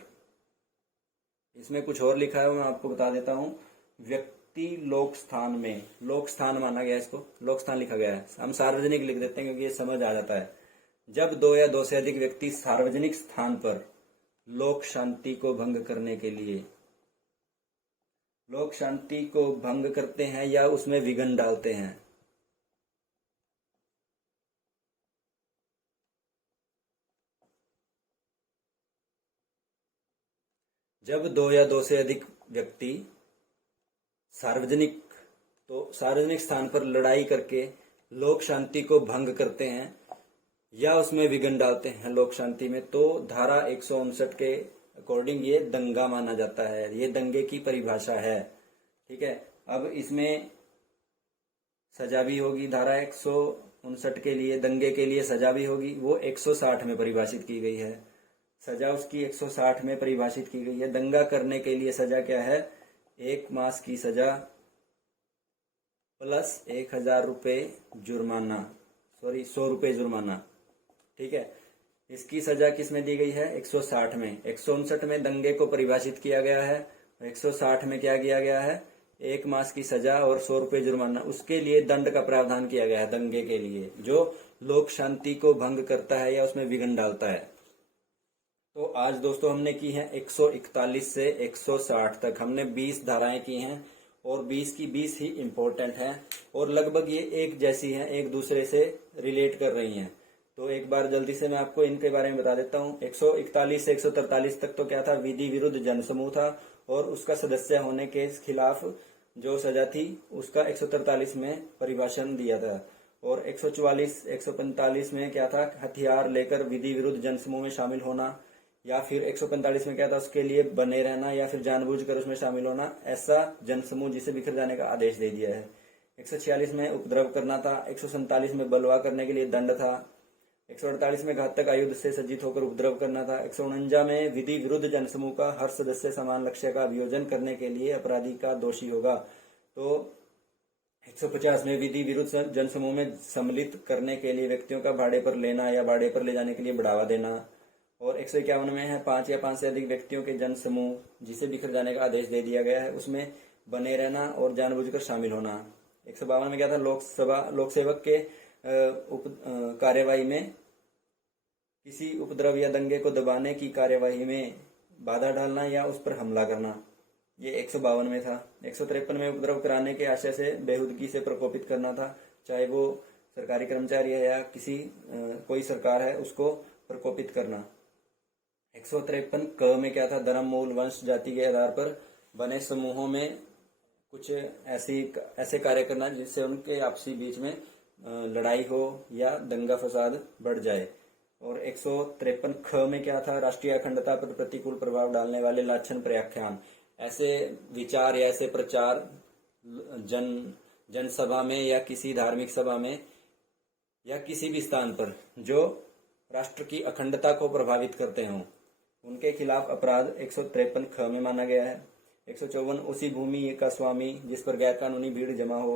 इसमें कुछ और लिखा है, मैं आपको बता देता हूं। व्यक्ति लोक स्थान में, लोक स्थान माना गया, इसको लोक स्थान लिखा गया है, हम सार्वजनिक लिख देते हैं क्योंकि ये समझ आ जाता है। जब 2 या 2 से अधिक व्यक्ति सार्वजनिक स्थान पर लोक शांति को भंग करने के लिए, लोक शांति को भंग करते हैं या उसमें विघ्न डालते हैं, जब 2 या 2 से अधिक व्यक्ति सार्वजनिक, तो सार्वजनिक स्थान पर लड़ाई करके लोक शांति को भंग करते हैं या उसमें विघ्न डालते हैं लोक शांति में, तो धारा 159 के अकॉर्डिंग ये दंगा माना जाता है। ये दंगे की परिभाषा है। ठीक है। अब इसमें सजा भी होगी। धारा 159 के लिए, दंगे के लिए सजा भी होगी, वो 160 में परिभाषित की गई है। सजा उसकी 160 में परिभाषित की गई है। दंगा करने के लिए सजा क्या है? 1 मास की सजा प्लस 1000 रुपये जुर्माना, सॉरी 100 रुपये जुर्माना। ठीक है। इसकी सजा किस में दी गई है? 160 में। 159 में दंगे को परिभाषित किया गया है, 160 में क्या किया गया है? 1 मास की सजा और 100 रुपये जुर्माना। उसके लिए दंड का प्रावधान किया गया है दंगे के लिए, जो लोक शांति को भंग करता है या उसमें विघ्न डालता है। तो आज दोस्तों हमने की है 141 से 160 तक, हमने 20 धाराएं की हैं और 20 की 20 ही इम्पोर्टेंट हैं और लगभग ये एक जैसी हैं, एक दूसरे से रिलेट कर रही हैं। तो एक बार जल्दी से मैं आपको इनके बारे में बता देता हूँ। 141 से 143 तक तो क्या था? विधि विरुद्ध जनसमूह था और उसका सदस्य होने के खिलाफ जो सजा थी उसका 143 में परिभाषण दिया था। और 144, 145 में क्या था? हथियार लेकर विधि विरुद्ध जनसमूह में शामिल होना, या फिर 145 में क्या था? उसके लिए बने रहना या फिर जानबूझकर उसमें शामिल होना, ऐसा जनसमूह जिसे बिखर जाने का आदेश दे दिया है। 146 में उपद्रव करना था। 147 में बलवा करने के लिए दंड था। 148 में घातक आयुध से सज्जित होकर उपद्रव करना था। 149 में विधि विरुद्ध जनसमूह का हर सदस्य समान लक्ष्य का अभियोजन करने के लिए अपराधी का दोषी होगा। तो 150 में विधि विरुद्ध जनसमूह में सम्मिलित करने के लिए व्यक्तियों का भाड़े पर लेना या भाड़े पर ले जाने के लिए बढ़ावा देना। और 151 में है 5 या 5 से अधिक व्यक्तियों के जनसमूह जिसे बिखर जाने का आदेश दे दिया गया है, उसमें बने रहना और जानबूझकर शामिल होना। 152 में क्या था? लोक सेवक के कार्यवाही में किसी उपद्रव या दंगे को दबाने की कार्यवाही में बाधा डालना या उस पर हमला करना, ये 152 में था। 153 में उपद्रव कराने के आशय से बेहुदगी से प्रकोपित करना था, चाहे वो सरकारी कर्मचारी है या किसी कोई सरकार है उसको प्रकोपित करना। 153 क में क्या था? धर्म, मूल, वंश, जाति के आधार पर बने समूहों में कुछ ऐसे कार्य करना जिससे उनके आपसी बीच में लड़ाई हो या दंगा फसाद बढ़ जाए। और 153 ख में क्या था? राष्ट्रीय अखंडता पर प्रतिकूल प्रभाव डालने वाले लाछन प्रयाख्यान, ऐसे विचार या ऐसे प्रचार जनसभा में या किसी धार्मिक सभा में या किसी भी स्थान पर जो राष्ट्र की अखंडता को प्रभावित करते हों, उनके खिलाफ अपराध 153 ख में माना गया है। 154 उसी भूमि का स्वामी जिस पर गैर कानूनी भीड़ जमा हो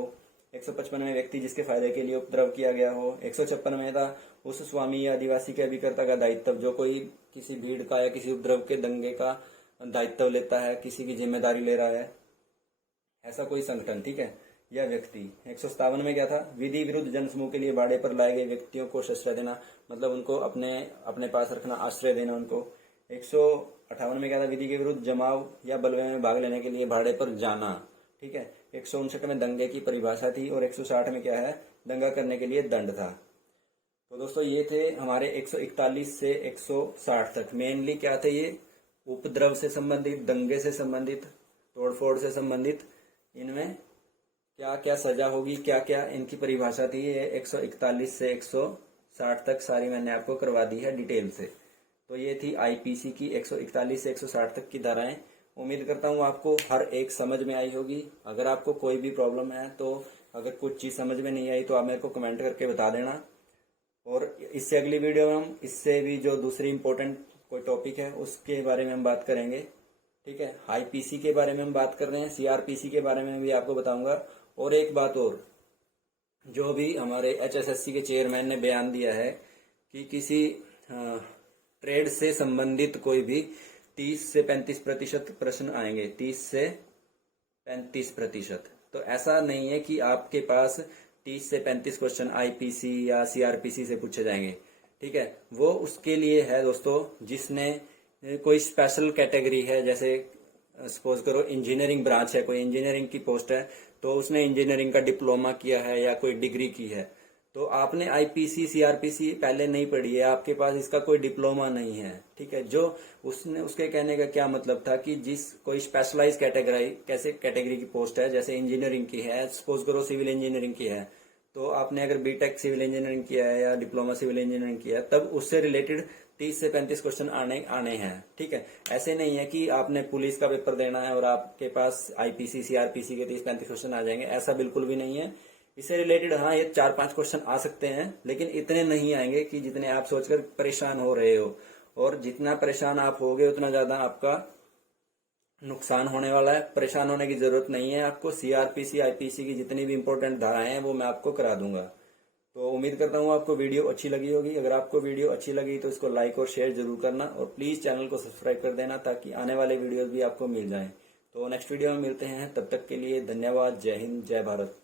155 में व्यक्ति जिसके फायदे के लिए उपद्रव किया गया हो। 156 में था उस स्वामी या आदिवासी के अभिकर्ता का दायित्व जो कोई किसी भीड़ का या किसी उपद्रव के दंगे का दायित्व लेता है, किसी की जिम्मेदारी ले रहा है, ऐसा कोई संगठन, ठीक है, या व्यक्ति। 157 में क्या था, विधि विरुद्ध जनसमूह के लिए भाड़े पर लाए गए व्यक्तियों को आश्रय देना, मतलब उनको अपने पास रखना, आश्रय देना उनको। 158 में क्या था, विधि के विरुद्ध जमाव या बलवे में भाग लेने के लिए भाड़े पर जाना, ठीक है। 159 में दंगे की परिभाषा थी और 160 में क्या है, दंगा करने के लिए दंड था। तो दोस्तों ये थे हमारे 141 से 160 तक। मेनली क्या थे ये, उपद्रव से संबंधित, दंगे से संबंधित, तोड़फोड़ से संबंधित, इनमें क्या क्या सजा होगी, क्या क्या इनकी परिभाषा थी, ये 141 से 160 तक सारी मैंने आपको करवा दी है डिटेल से। तो ये थी आईपीसी की 141 से 160 तक की धाराएं। उम्मीद करता हूँ आपको हर एक समझ में आई होगी। अगर आपको कोई भी प्रॉब्लम है तो अगर कुछ चीज समझ में नहीं आई तो आप मेरे को कमेंट करके बता देना। और इससे अगली वीडियो में हम इससे भी जो दूसरी इंपॉर्टेंट कोई टॉपिक है उसके बारे में हम बात करेंगे, ठीक है। आईपीसी के बारे में हम बात कर रहे हैं, सीआरपीसी के बारे में भी आपको बताऊंगा। और एक बात और, जो भी हमारे एचएसएससी के चेयरमैन ने बयान दिया है कि किसी ट्रेड से संबंधित कोई भी 30 से 35% प्रश्न आएंगे, 30 से 35%। तो ऐसा नहीं है कि आपके पास 30 से 35 क्वेश्चन आईपीसी या सीआरपीसी से पूछे जाएंगे, ठीक है। वो उसके लिए है दोस्तों जिसने कोई स्पेशल कैटेगरी है, जैसे सपोज करो इंजीनियरिंग ब्रांच है, कोई इंजीनियरिंग की पोस्ट है, तो उसने इंजीनियरिंग का डिप्लोमा किया है या कोई डिग्री की है, तो आपने आईपीसी सीआरपीसी पहले नहीं पढ़ी है, आपके पास इसका कोई डिप्लोमा नहीं है, ठीक है। जो उसके कहने का क्या मतलब था कि जिस कोई स्पेशलाइज कैटेगरी की पोस्ट है, जैसे इंजीनियरिंग की है, सपोज करो सिविल इंजीनियरिंग की है, तो आपने अगर बीटेक सिविल इंजीनियरिंग किया है या डिप्लोमा सिविल इंजीनियरिंग किया है, तब उससे रिलेटेड 30 से 35 क्वेश्चन आने हैं, ठीक है। ऐसे नहीं है कि आपने पुलिस का पेपर देना है और आपके पास आईपीसी सीआरपीसी के 30-35 क्वेश्चन आ जाएंगे, ऐसा बिल्कुल भी नहीं है। इससे रिलेटेड हाँ ये 4-5 क्वेश्चन आ सकते हैं, लेकिन इतने नहीं आएंगे कि जितने आप सोचकर परेशान हो रहे हो। और जितना परेशान आप होगे उतना ज्यादा आपका नुकसान होने वाला है। परेशान होने की जरूरत नहीं है आपको। सीआरपीसी आईपीसी की जितनी भी इंपॉर्टेंट धाराएं हैं वो मैं आपको करा दूंगा। तो उम्मीद करता हूँ आपको वीडियो अच्छी लगी होगी। अगर आपको वीडियो अच्छी लगी तो इसको लाइक और शेयर जरूर करना, और प्लीज चैनल को सब्सक्राइब कर देना ताकि आने वाले वीडियोस भी आपको मिल जाएं। तो नेक्स्ट वीडियो में मिलते हैं, तब तक के लिए धन्यवाद। जय हिंद, जय भारत।